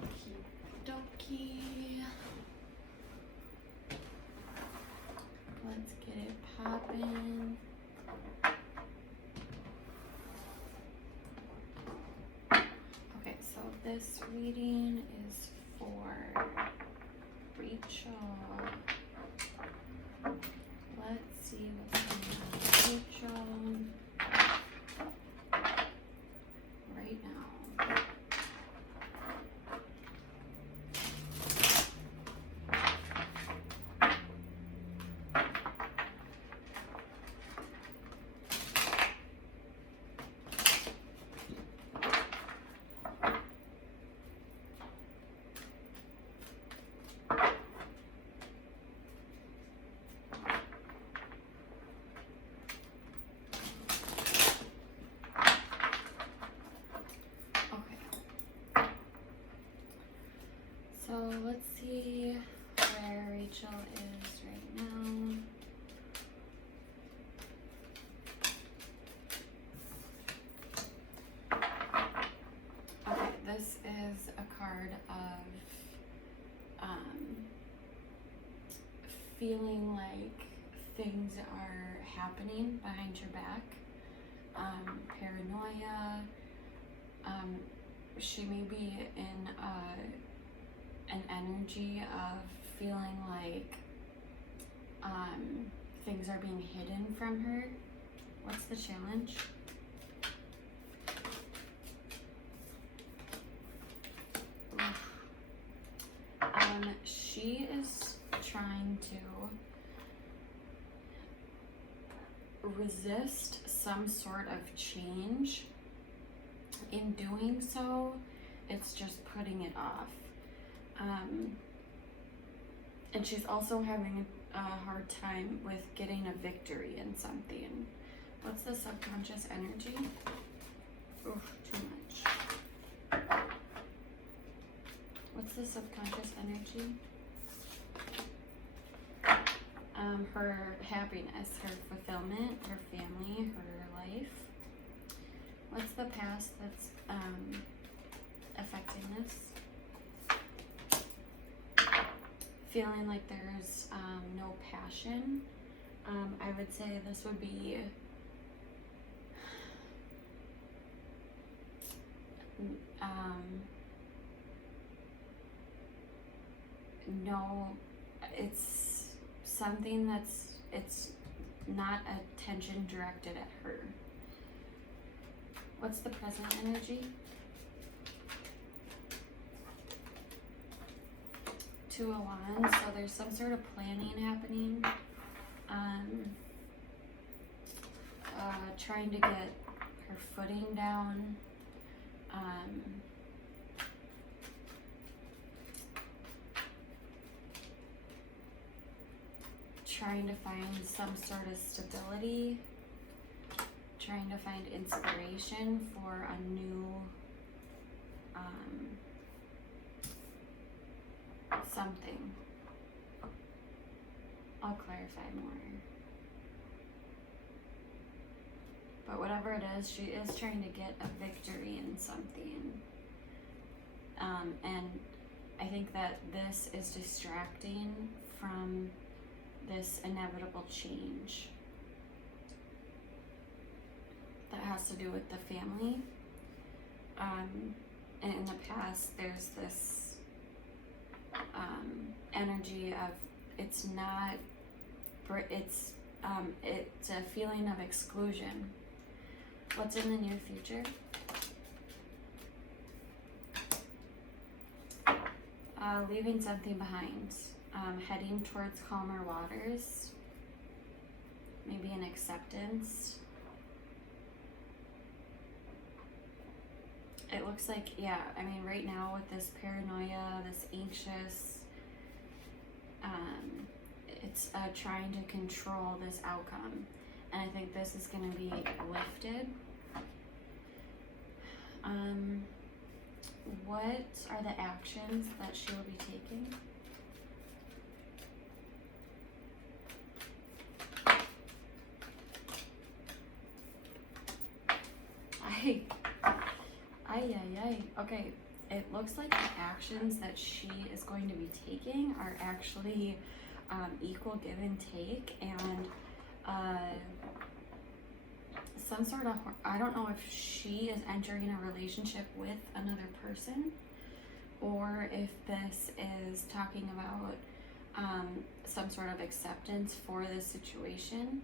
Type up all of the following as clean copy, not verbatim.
Okie dokie. Let's get it poppin'. Okay, so this reading is for Rachel. Let's see what's going on with Rachel right now. So let's see where Rachel is right now. Okay, this is a card of feeling like things are happening behind your back, paranoia. She may be in an energy of feeling like things are being hidden from her. What's the challenge? She is trying to resist some sort of change. In doing so, it's just putting it off. And she's also having a hard time with getting a victory in something. What's the subconscious energy? Oof, too much. What's the subconscious energy? Her happiness, her fulfillment, her family, her life. What's the past that's affecting this? Feeling like there's no passion. I would say this would be no, it's something it's not attention directed at her. What's the present energy? Two of Wands, so there's some sort of planning happening. Trying to get her footing down. Trying to find some sort of stability. Trying to find inspiration for a new something. I'll clarify more. But whatever it is, she is trying to get a victory in something. And I think that this is distracting from this inevitable change that has to do with the family. And in the past, there's this energy of it's a feeling of exclusion. What's in the near future? Leaving something behind, heading towards calmer waters, maybe an acceptance. It looks like, yeah, I mean, right now with this paranoia, this anxious, it's trying to control this outcome. And I think this is going to be lifted. What are the actions that she will be taking? Ay. Okay, it looks like the actions that she is going to be taking are actually equal give and take, and some sort of, I don't know if she is entering a relationship with another person, or if this is talking about some sort of acceptance for this situation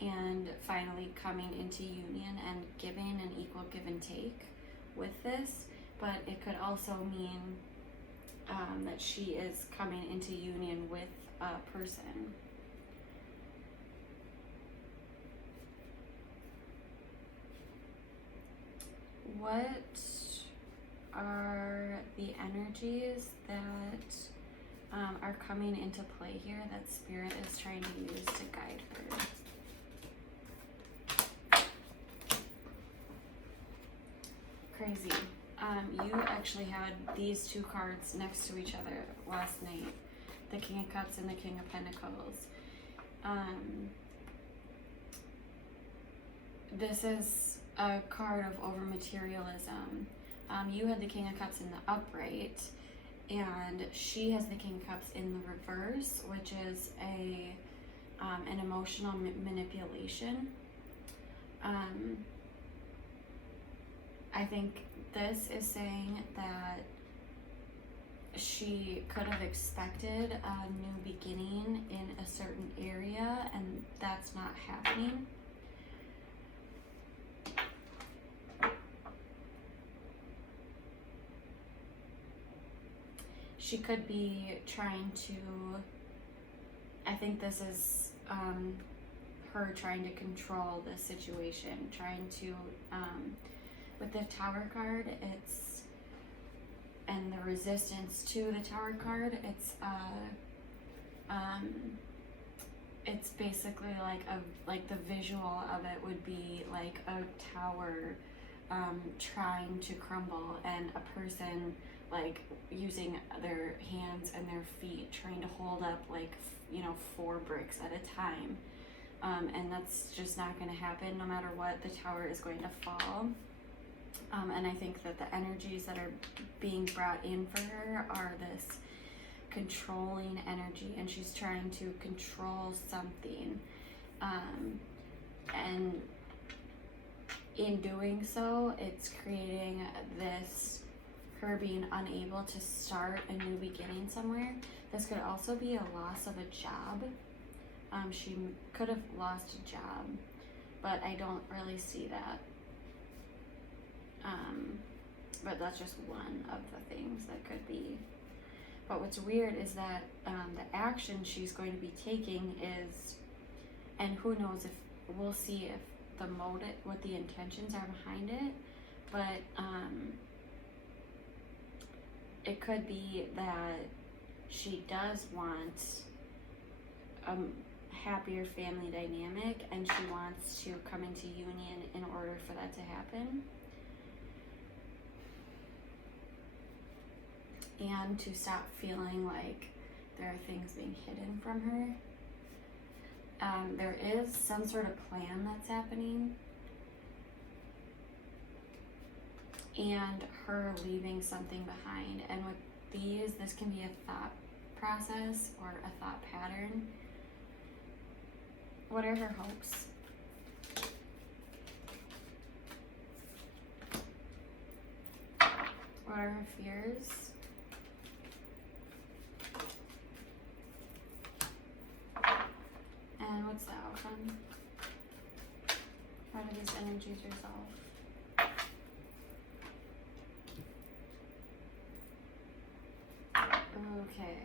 and finally coming into union and giving an equal give and take with this. But it could also mean that she is coming into union with a person. What are the energies that are coming into play here that Spirit is trying to use to guide her? Crazy. You actually had these two cards next to each other last night. The King of Cups and the King of Pentacles. This is a card of over materialism. You had the King of Cups in the upright, and she has the King of Cups in the reverse, which is an emotional manipulation. I think this is saying that she could have expected a new beginning in a certain area, and that's not happening. She could be trying to, I think this is her trying to control the situation, trying to, with the Tower card, and the resistance to the Tower card, it's basically like the visual of it would be like a tower trying to crumble, and a person like using their hands and their feet trying to hold up, like, 4 bricks at a time, and that's just not going to happen. No matter what, the tower is going to fall. And I think that the energies that are being brought in for her are this controlling energy, and she's trying to control something, and in doing so, it's creating this, her being unable to start a new beginning somewhere. This could also be a loss of a job. She could have lost a job, but I don't really see that. But that's just one of the things that could be. But what's weird is that the action she's going to be taking is, and who knows if, we'll see if the motive, what the intentions are behind it, but it could be that she does want a happier family dynamic, and she wants to come into union in order for that to happen. And to stop feeling like there are things being hidden from her. There is some sort of plan that's happening, and her leaving something behind. And with these, this can be a thought process or a thought pattern. What are her hopes? What are her fears? And what's the outcome? How do these energies resolve? Okay.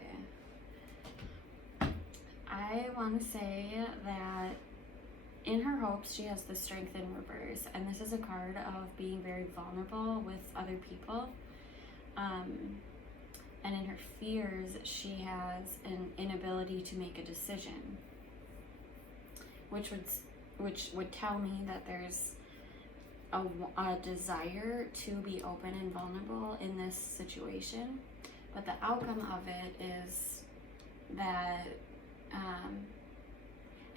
I want to say that in her hopes, she has the Strength in reverse. And this is a card of being very vulnerable with other people. And in her fears, she has an inability to make a decision, which would tell me that there's a desire to be open and vulnerable in this situation. But the outcome of it is that,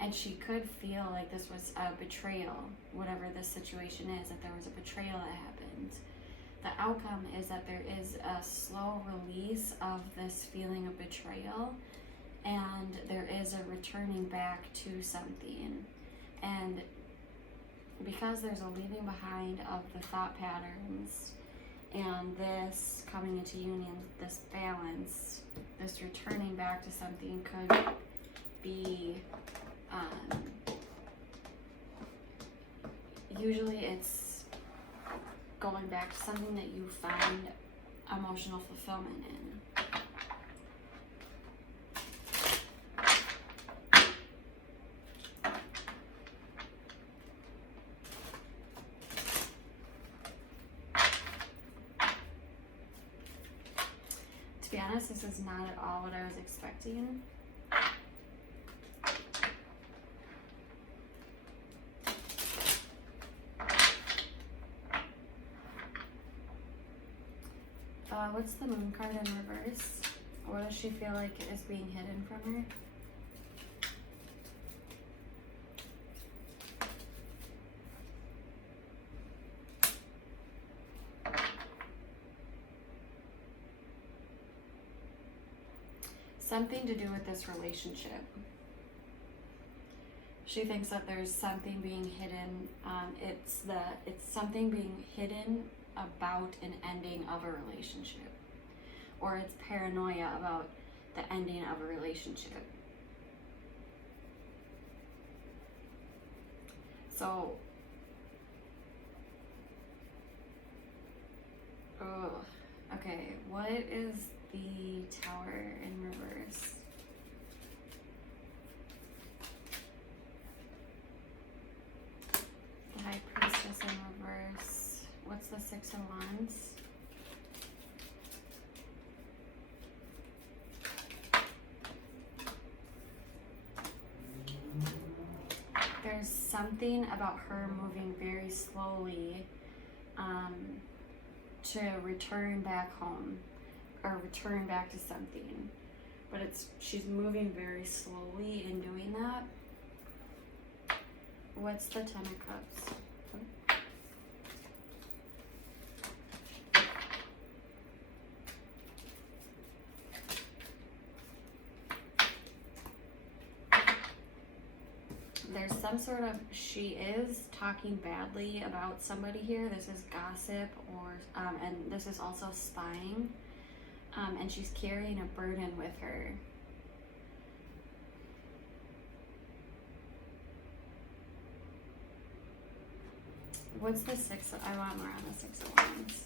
and she could feel like this was a betrayal, whatever this situation is, that there was a betrayal that happened. the outcome is that there is a slow release of this feeling of betrayal, and there is a returning back to something. And because there's a leaving behind of the thought patterns and this coming into union, this balance, this returning back to something could be, usually it's going back to something that you find emotional fulfillment in. To be honest, this is not at all what I was expecting. What's the moon card in reverse? What does she feel like is being hidden from her? Something to do with this relationship. She thinks that there's something being hidden. It's something being hidden about an ending of a relationship, or it's paranoia about the ending of a relationship. So, okay, what is the Tower in reverse? The High Priestess in reverse. What's the Six of Wands? There's something about her moving very slowly to return back home or return back to something, but she's moving very slowly in doing that. What's the Ten of Cups? There's some sort of, she is talking badly about somebody here. This is gossip, or and this is also spying, and she's carrying a burden with her. What's the Six of, I want more on the Six of Wands.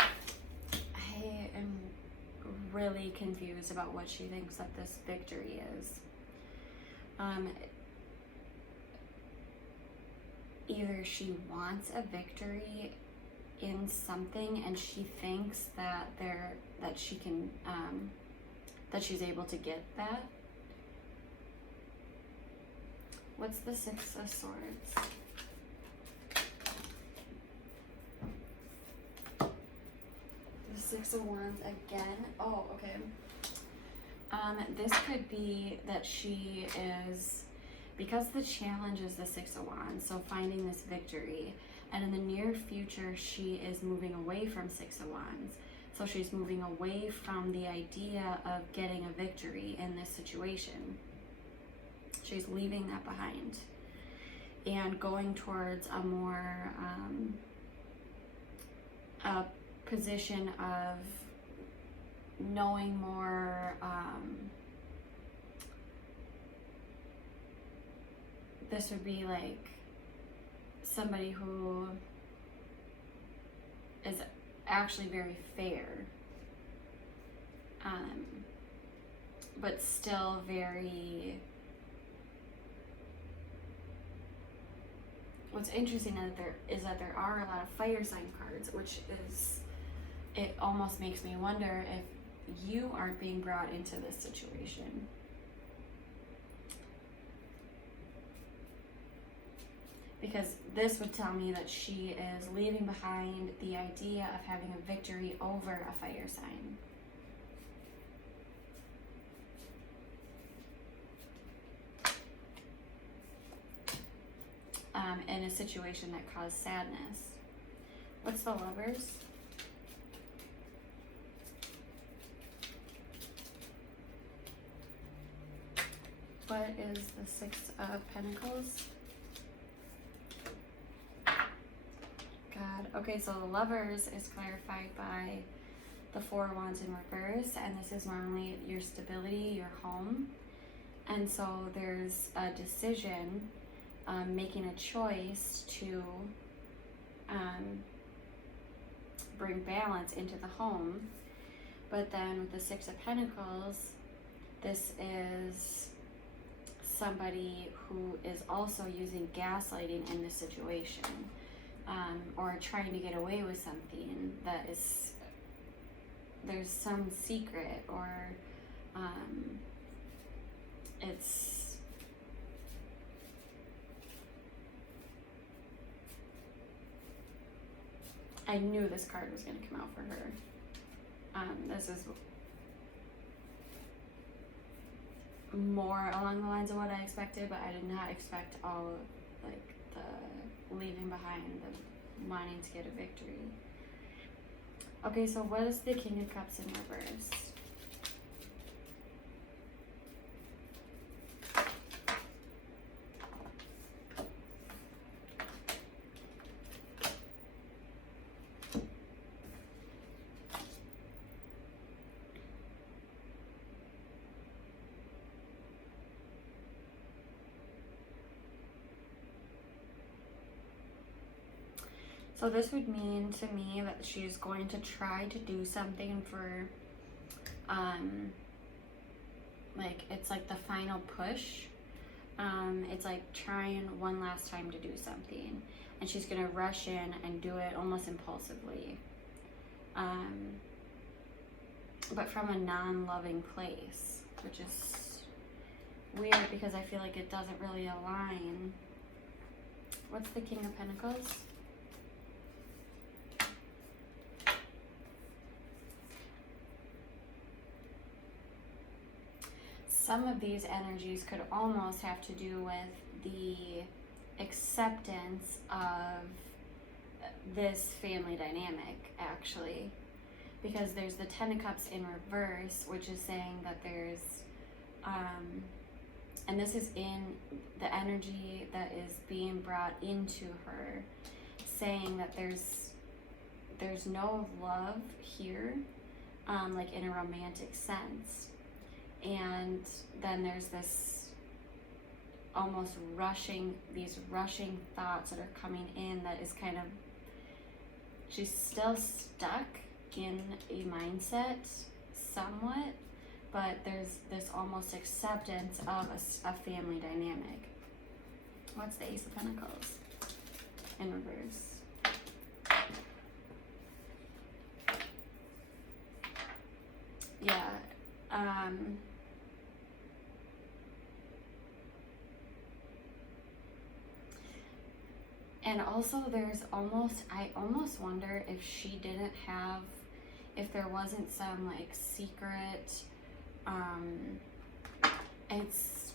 I am really confused about what she thinks that this victory is. Either she wants a victory in something and she thinks that she can that she's able to get that. What's the Six of Swords? The Six of Wands again. Oh, okay. This could be that she is, because the challenge is the Six of Wands, so finding this victory, and in the near future she is moving away from Six of Wands. So she's moving away from the idea of getting a victory in this situation. She's leaving that behind and going towards a more a position of knowing more, this would be like somebody who is actually very fair, but still very, what's interesting is that there are a lot of fire sign cards, which is, it almost makes me wonder if you aren't being brought into this situation. Because this would tell me that she is leaving behind the idea of having a victory over a fire sign. In a situation that caused sadness. What's the Lovers? What is the Six of Pentacles? God. Okay, so the Lovers is clarified by the Four of Wands in reverse, and this is normally your stability, your home. And so there's a decision, making a choice to bring balance into the home. But then with the Six of Pentacles, this is somebody who is also using gaslighting in this situation, or trying to get away with something that is, there's some secret, or it's, I knew this card was going to come out for her. This is more along the lines of what I expected, but I did not expect all, like, the leaving behind, the wanting to get a victory. Okay, so what is the King of Cups in reverse? So this would mean to me that she's going to try to do something for, like, it's like the final push. It's like trying one last time to do something. And she's going to rush in and do it almost impulsively. But from a non-loving place, which is weird because I feel like it doesn't really align. What's the King of Pentacles? Some of these energies could almost have to do with the acceptance of this family dynamic, actually. Because there's the Ten of Cups in reverse, which is saying that there's, and this is in the energy that is being brought into her, saying that there's no love here, like in a romantic sense. And then there's this almost these rushing thoughts that are coming in that is kind of, she's still stuck in a mindset somewhat, but there's this almost acceptance of a family dynamic. What's the Ace of Pentacles in reverse? Yeah. And also there's I almost wonder if she didn't have, if there wasn't some like secret, it's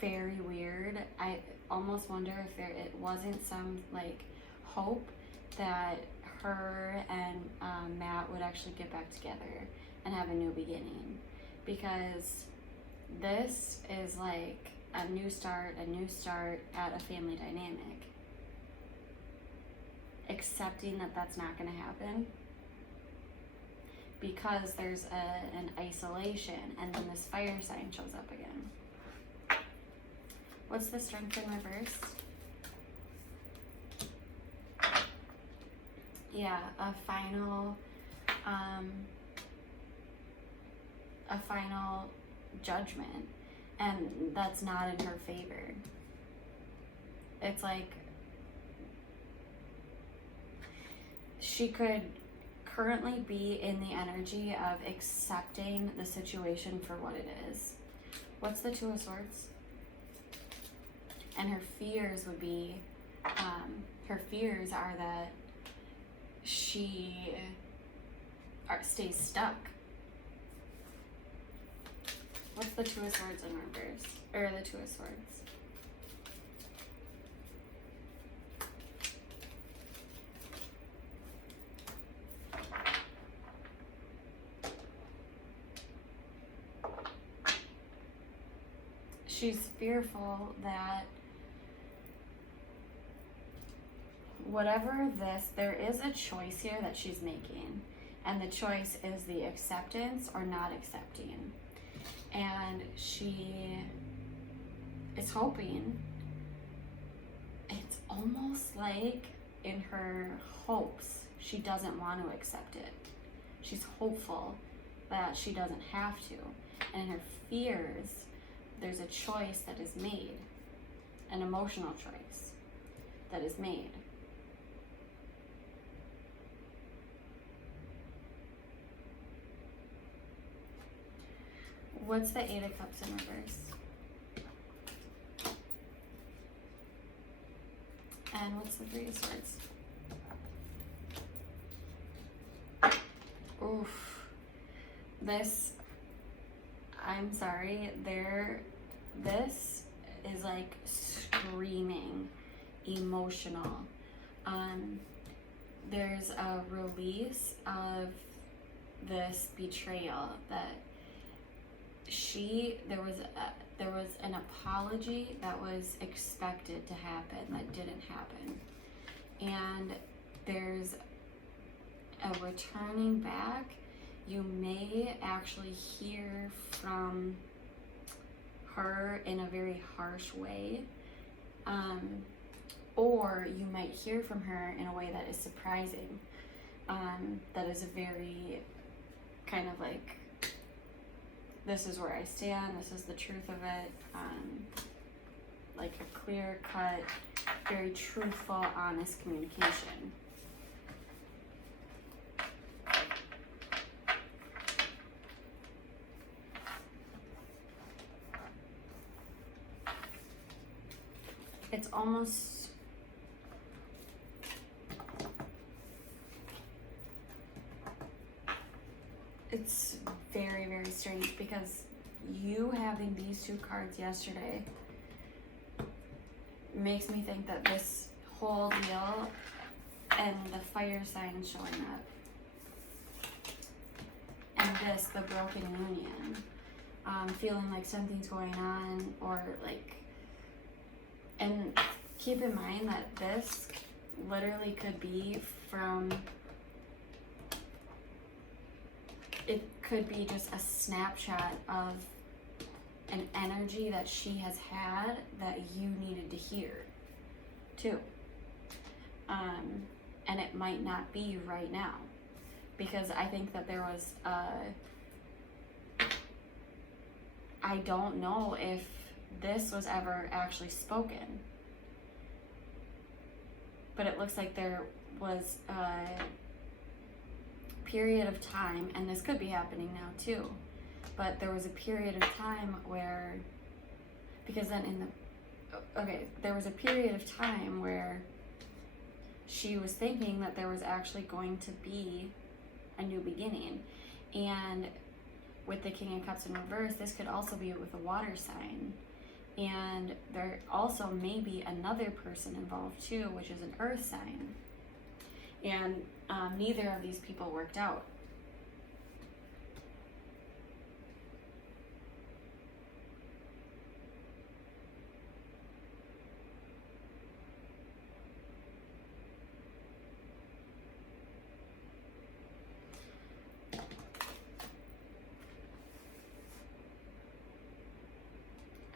very weird. I almost wonder if it wasn't some like hope that her and Matt would actually get back together and have a new beginning. Because this is like a new start at a family dynamic. Accepting that that's not going to happen because there's an isolation, and then this fire sign shows up again. What's the Strength in reverse? Yeah, a final judgment, and that's not in her favor. It's like she could currently be in the energy of accepting the situation for what it is. What's the Two of Swords? And her fears would be, her fears are that she stays stuck. What's the Two of Swords in reverse? Or the Two of Swords? she's fearful that whatever there is a choice here that she's making, and the choice is the acceptance or not accepting. And she is hoping, it's almost like in her hopes, she doesn't want to accept it. She's hopeful that she doesn't have to. And in her fears, there's a choice that is made, an emotional choice that is made. What's the Eight of Cups in reverse? And what's the Three of Swords? Oof. This, I'm sorry, this is like screaming emotional. There's a release of this betrayal that there was an apology that was expected to happen that didn't happen, and there's a returning back. You may actually hear from her in a very harsh way, or you might hear from her in a way that is surprising, that is a very kind of like, this is where I stand, this is the truth of it, like a clear cut, very truthful, honest communication. It's almost, it's very, very strange, because you having these two cards yesterday makes me think that this whole deal and the fire sign showing up and this, the broken union, feeling like something's going on, or like, and keep in mind that this literally could be from, it could be just a snapshot of an energy that she has had that you needed to hear too. And it might not be right now, because I think that there was I don't know if this was ever actually spoken, but it looks like there was a period of time, and this could be happening now too, but there was a period of time where, because then there was a period of time where she was thinking that there was actually going to be a new beginning. And with the King of Cups in reverse, this could also be with a water sign. And there also may be another person involved too, which is an earth sign. And neither of these people worked out.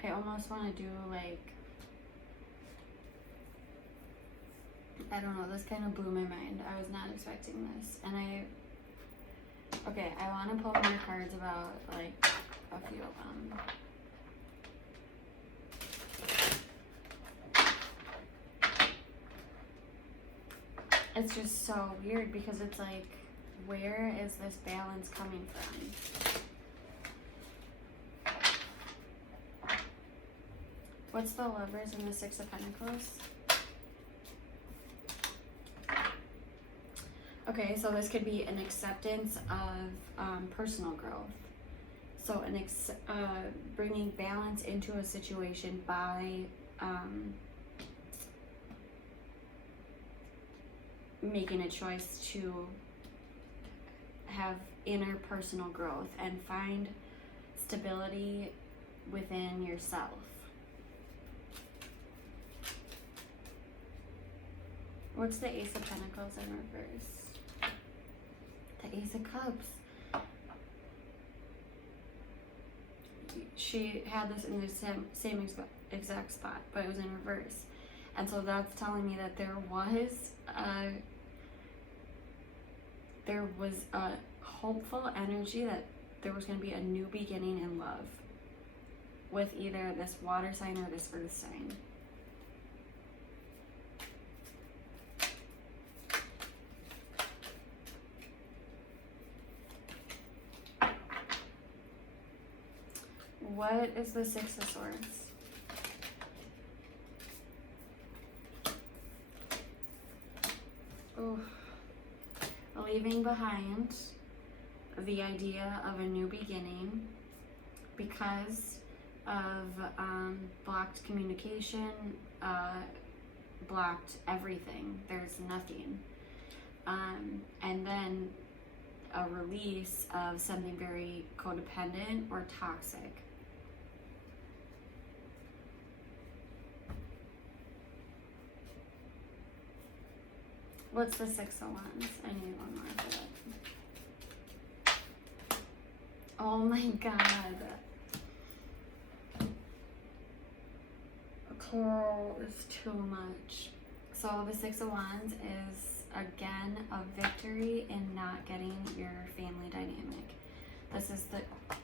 I almost want to do like, I don't know, this kind of blew my mind. I was not expecting this. And I want to pull more cards about like a few of them. It's just so weird, because it's like, where is this balance coming from? What's the Lovers and the Six of Pentacles? Okay, so this could be an acceptance of personal growth. So bringing balance into a situation by making a choice to have interpersonal growth and find stability within yourself. What's the Ace of Pentacles in reverse? The Ace of Cups. She had this in the same exact spot, but it was in reverse. And so that's telling me that there was a hopeful energy that there was going to be a new beginning in love with either this water sign or this earth sign. What is the Six of Swords? Oh, leaving behind the idea of a new beginning because of blocked communication, blocked everything. There's nothing. And then a release of something very codependent or toxic. What's the Six of Wands? I need one more for that. Oh my god. Oh, it's too much. So the Six of Wands is, again, a victory in not getting your family dynamic. This is the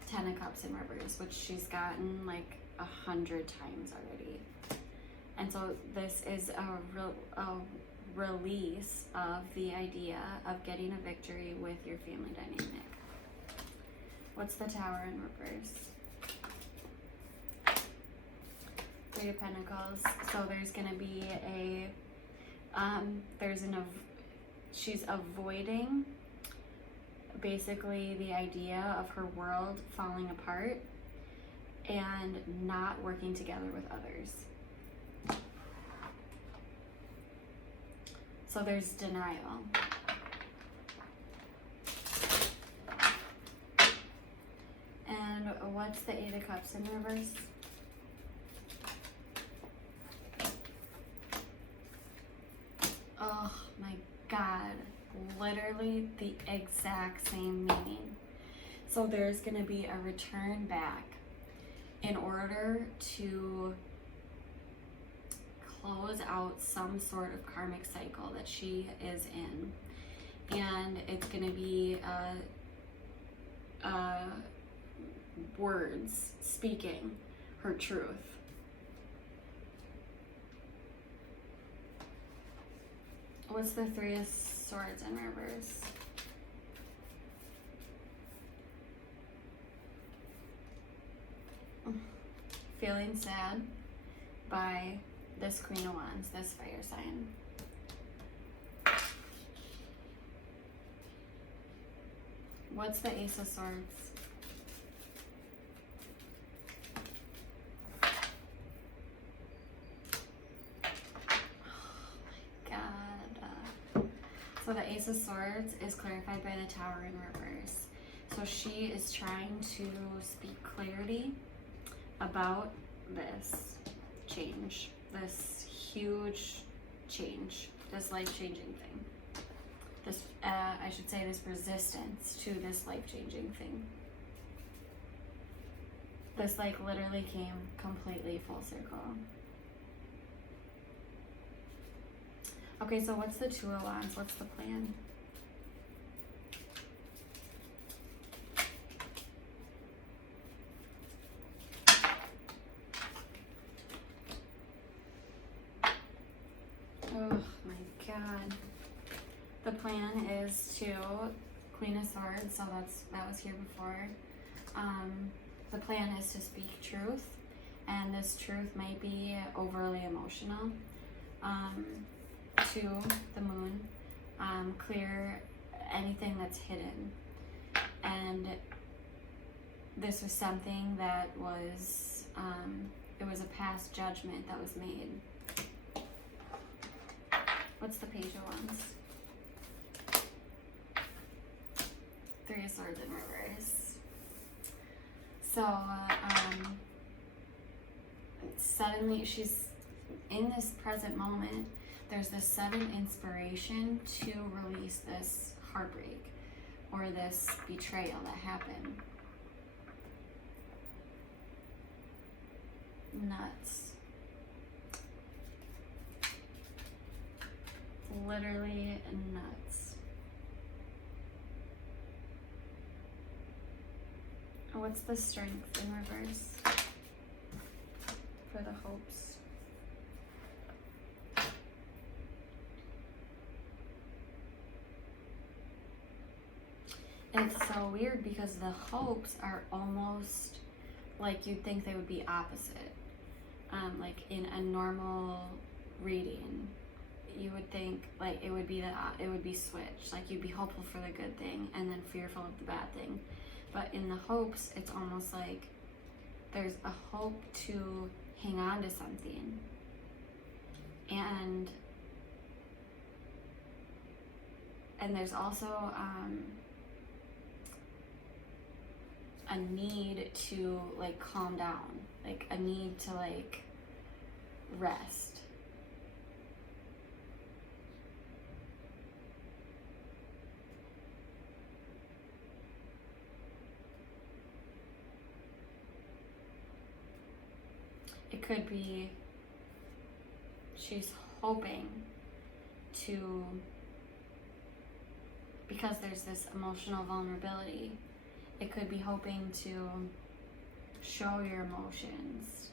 Ten of Cups in reverse, which she's gotten like 100 times already. And so this is a release of the idea of getting a victory with your family dynamic. What's the Tower in reverse? Three of Pentacles. So there's going to be she's avoiding basically the idea of her world falling apart and not working together with others. So there's denial. And what's the Eight of Cups in reverse? Oh my God, literally the exact same meaning. So there's gonna be a return back in order to close out some sort of karmic cycle that she is in. And it's gonna be words, speaking her truth. What's the Three of Swords in reverse? Feeling sad by this Queen of Wands, this fire sign. What's the Ace of Swords? So the Ace of Swords is clarified by the Tower in reverse. So she is trying to speak clarity about this change, this huge change, this life-changing thing. This, I should say, this resistance to this life-changing thing. This like literally came completely full circle. Okay, so what's the Two of Wands? What's the plan? Oh my God. The plan is to Queen of Swords, so that was here before. The plan is to speak truth, and this truth might be overly emotional. To the Moon, clear anything that's hidden. And this was something that was, it was a past judgment that was made. What's the Page of Wands? Three of Swords in reverse. So, suddenly she's in this present moment. there's this sudden inspiration to release this heartbreak or this betrayal that happened. Nuts. Literally nuts. What's the strength in reverse for the hopes? It's so weird because the hopes are almost like you'd think they would be opposite. Like in a normal reading, you would think like it would be switched. Like you'd be hopeful for the good thing and then fearful of the bad thing. But in the hopes, it's almost like there's a hope to hang on to something. And there's also a need to like calm down, like a need to like rest. It could be she's hoping to, because there's this emotional vulnerability, it could be hoping to show your emotions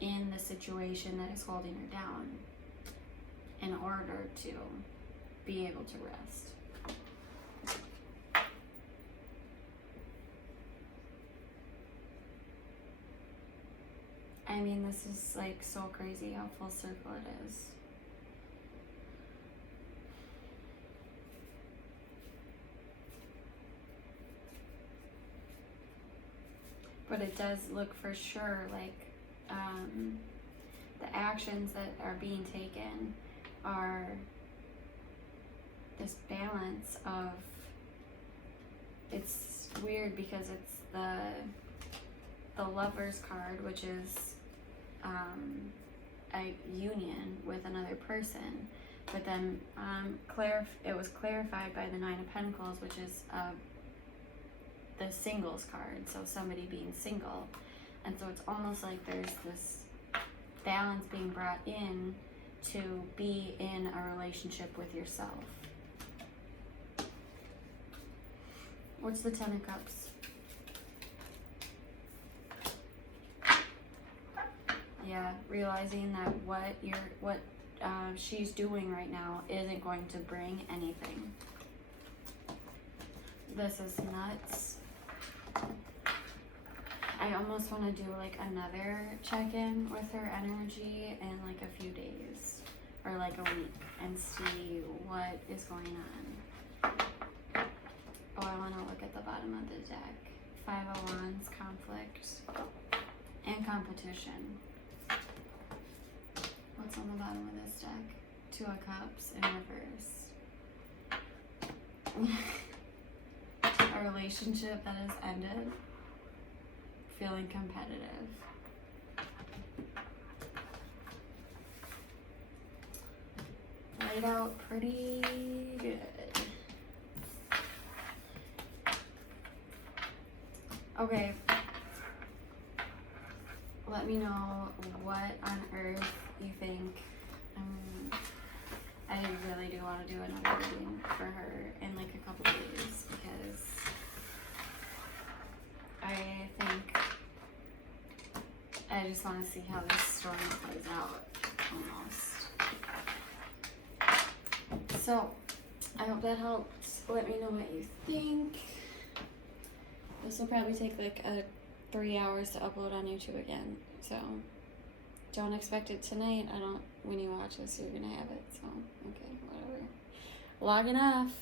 in the situation that is holding her down in order to be able to rest. I mean, this is like so crazy how full circle it is. But it does look for sure like the actions that are being taken are this balance of, it's weird because it's the Lover's card, which is a union with another person, but then it was clarified by the Nine of Pentacles, which is the singles card, so somebody being single. And so it's almost like there's this balance being brought in to be in a relationship with yourself. What's the Ten of Cups? Yeah, realizing that what she's doing right now isn't going to bring anything. This is nuts. I almost want to do like another check-in with her energy in like a few days or like a week and see what is going on. Oh, I want to look at the bottom of the deck. Five of Wands, conflict, and competition. What's on the bottom of this deck? Two of Cups in reverse. A relationship that has ended. Feeling competitive. Laid out pretty good. Okay. Let me know what on earth you think. I really do want to do another reading for her in like a couple of days because I think I just want to see how this story plays out almost. So I hope that helps. Let me know what you think. This will probably take like 3 hours to upload on YouTube again, so don't expect it tonight. When you watch this, you're gonna have it, so okay, whatever. Logging off.